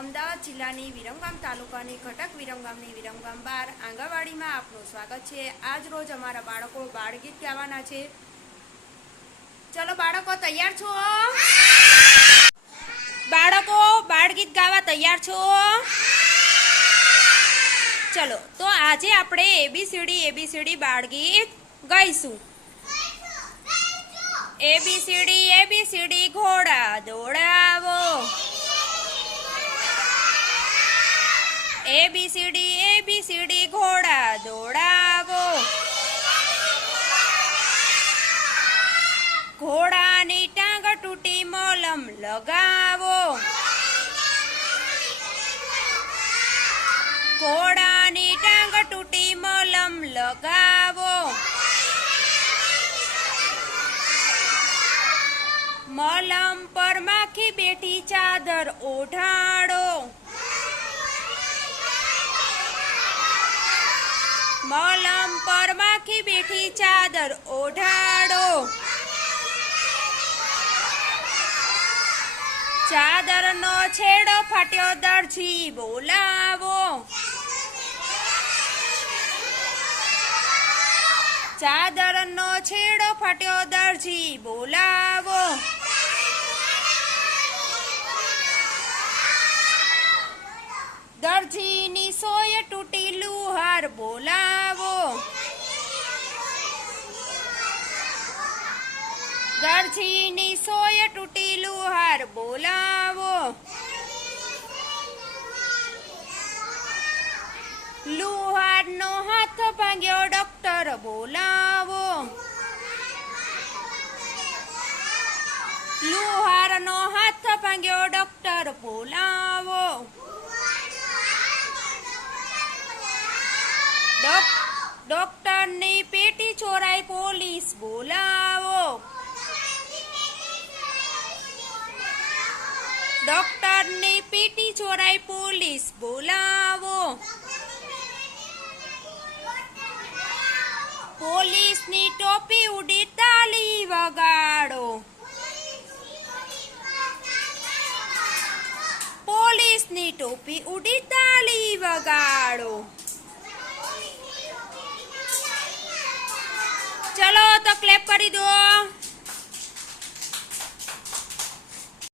અમદાવાદ જિલ્લાની વિરમગામ તાલુકાની ઘટક વિરમગામની વિરમગામ બાર આંગણવાડીમાં આપનું સ્વાગત છે. આજ રોજ અમારા બાળકો બાળગીત ગાવાના છે. ચલો બાળકો તૈયાર છો? બાળકો બાળગીત ગાવા તૈયાર છો? ચલો તો આજે આપણે A B C D A B C D બાળગીત ગાઈશું. A B C D A B C D ઘોડા દોડાવો એબીસીડી એબીસીડી ઘોડા દોડાવો. ઘોડાની ટાંગ તૂટી મલમ લગાવો. ઘોડાની ટાંગ તૂટી મલમ લગાવો. મલમ પર માખી બેઠી ચાદર ઓઢાડો મલમ પર માખી બેઠી ચાદર ઓઢાડો. ચાદરનો છેડો ફાટ્યો દરજી, બોલાવો. ચાદરનો છેડો ફાટ્યો દરજી, બોલાવો. દરજીની સોય તૂટી લુહાર બોલાવો. દરજીની સોય તૂટી લુહાર બોલાવો. લુહારનો હાથ ભાંગ્યો ડોક્ટર બોલાવો. લુહારનો હાથ ભાંગ્યો ડોક્ટર બોલાવો. ડોક- ડોક્ટરની પેટી ચોરાઈ પોલીસ બોલાવો. ડોક્ટરની પીટી ચોરાઈ પોલીસ બોલાવો. પોલીસની ટોપી ઉડી તાલી વગાડો. પોલીસની ટોપી ઉડી તાલી વગાડો. ચલો તો ક્લેપ કરી દો.